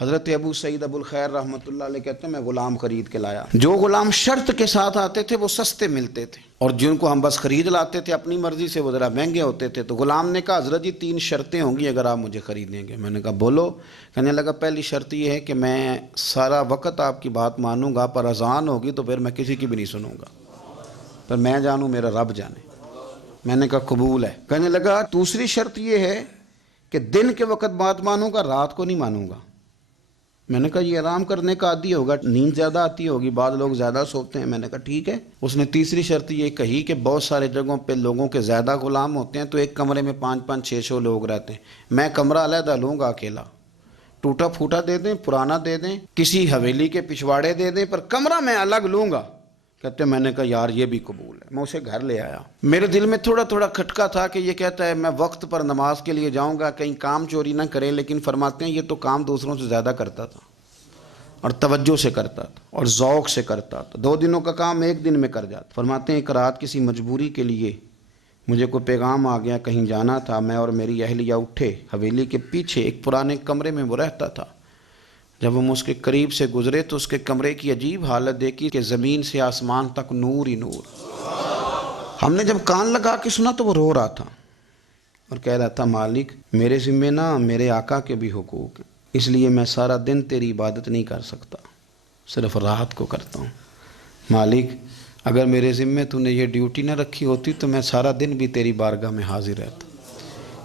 حضرت ابو سعید ابو الخیر رحمۃ اللہ علیہ کہتے ہیں میں غلام خرید کے لایا. جو غلام شرط کے ساتھ آتے تھے وہ سستے ملتے تھے، اور جن کو ہم بس خرید لاتے تھے اپنی مرضی سے وہ ذرا مہنگے ہوتے تھے. تو غلام نے کہا حضرت جی 3 شرطیں ہوں گی اگر آپ مجھے خریدیں گے. میں نے کہا بولو. کہنے لگا پہلی شرط یہ ہے کہ میں سارا وقت آپ کی بات مانوں گا، پر اذان ہوگی تو پھر میں کسی کی بھی نہیں سنوں گا، پر میں جانوں میرا رب جانے. میں نے کہا قبول ہے. کہنے لگا دوسری شرط یہ ہے کہ دن کے وقت بات مانوں گا، رات کو نہیں مانوں گا. میں نے کہا یہ آرام کرنے کا عادی ہوگا، نیند زیادہ آتی ہوگی، بعض لوگ زیادہ سوتے ہیں. میں نے کہا ٹھیک ہے. اس نے تیسری شرط یہ کہی کہ بہت سارے جگہوں پہ لوگوں کے زیادہ غلام ہوتے ہیں تو ایک کمرے میں 5-5 6-6 لوگ رہتے ہیں. میں کمرہ علیحدہ لوں گا اکیلا، ٹوٹا پھوٹا دے دیں، پرانا دے دیں، کسی حویلی کے پچھواڑے دے دیں، پر کمرہ میں الگ لوں گا. کہتے ہیں میں نے کہا یار یہ بھی قبول ہے. میں اسے گھر لے آیا. میرے دل میں تھوڑا تھوڑا کھٹکا تھا کہ یہ کہتا ہے میں وقت پر نماز کے لیے جاؤں گا، کہیں کام چوری نہ کرے، لیکن فرماتے ہیں یہ تو کام دوسروں سے زیادہ کرتا تھا اور توجہ سے کرتا تھا اور ذوق سے کرتا تھا. 2 دنوں کا کام 1 دن میں کر جاتا. فرماتے ہیں ایک رات کسی مجبوری کے لیے مجھے کوئی پیغام آ گیا، کہیں جانا تھا. میں اور میری اہلیہ اٹھے، حویلی کے پیچھے ایک پرانے کمرے میں وہ رہتا تھا. جب ہم اس کے قریب سے گزرے تو اس کے کمرے کی عجیب حالت دیکھی کہ زمین سے آسمان تک نور ہی نور. ہم نے جب کان لگا کے سنا تو وہ رو رہا تھا اور کہہ رہا تھا مالک میرے ذمہ نہ میرے آقا کے بھی حقوق ہیں، اس لیے میں سارا دن تیری عبادت نہیں کر سکتا، صرف رات کو کرتا ہوں. مالک اگر میرے ذمہ تو نے یہ ڈیوٹی نہ رکھی ہوتی تو میں سارا دن بھی تیری بارگاہ میں حاضر رہتا،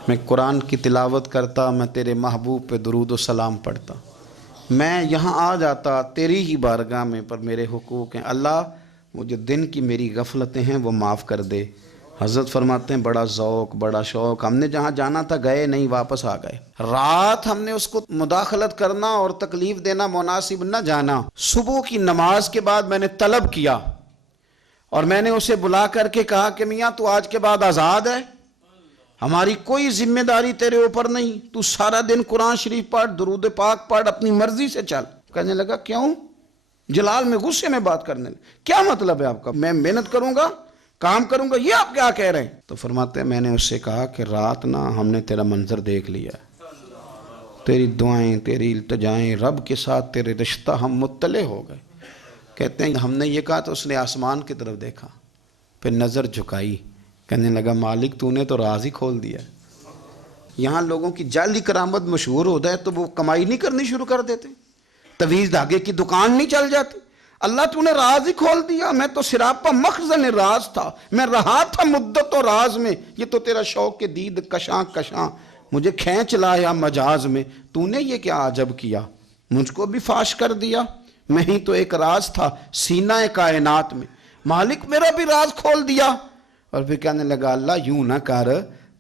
میں قرآن کی تلاوت کرتا، میں تیرے محبوب پہ درود و سلام پڑھتا، میں یہاں آ جاتا تیری ہی بارگاہ میں، پر میرے حقوق ہیں. اللہ وہ جو دن کی میری غفلتیں ہیں وہ معاف کر دے. حضرت فرماتے ہیں بڑا ذوق بڑا شوق، ہم نے جہاں جانا تھا گئے نہیں، واپس آ گئے. رات ہم نے اس کو مداخلت کرنا اور تکلیف دینا مناسب نہ جانا. صبح کی نماز کے بعد میں نے طلب کیا اور میں نے اسے بلا کر کے کہا کہ میاں تو آج کے بعد آزاد ہے، ہماری کوئی ذمہ داری تیرے اوپر نہیں، تو سارا دن قرآن شریف پڑھ، درود پاک پڑھ، اپنی مرضی سے چل. کہنے لگا کیوں؟ جلال میں غصے میں بات کرنے لگا. کیا مطلب ہے آپ کا؟ میں محنت کروں گا، کام کروں گا، یہ آپ کیا کہہ رہے ہیں؟ تو فرماتے ہیں میں نے اس سے کہا کہ رات نہ ہم نے تیرا منظر دیکھ لیا، تیری دعائیں تیری التجائیں، رب کے ساتھ تیرے رشتہ ہم مطلع ہو گئے. کہتے ہیں ہم نے یہ کہا تو اس نے آسمان کی طرف دیکھا، پھر نظر جھکائی، کہنے لگا مالک تو نے تو راز ہی کھول دیا. یہاں لوگوں کی جعلی کرامت مشہور ہوتا ہے تو وہ کمائی نہیں کرنی شروع کر دیتے، تویز دھاگے کی دکان نہیں چل جاتی. اللہ تو نے راز ہی کھول دیا، میں تو سراپا مخزن راز تھا، میں رہا تھا مدت و راز میں، یہ تو تیرا شوق کے دید کشاں کشاں مجھے کھینچ لایا مجاز میں. تو نے یہ کیا عجب کیا، مجھ کو بھی فاش کر دیا، میں ہی تو ایک راز تھا سینہ کائنات میں، مالک میرا بھی راز کھول دیا. اور پھر کہنے لگا اللہ یوں نہ کر،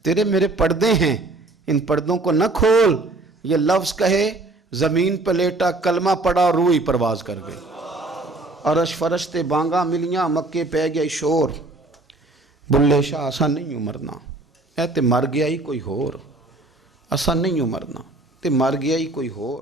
تیرے میرے پردے ہیں، ان پردوں کو نہ کھول. یہ لفظ کہے زمین پہ لیٹا، کلمہ پڑا، روح پرواز کر گئی. عرش فرشتے بانگا ملیاں، مکے پہ گئی شور. بلے شاہ اسا نہیں مرنا، اے تے مر گیا ہی کوئی ہور، اسا نہیں مرنا تے مر گیا ہی کوئی ہور.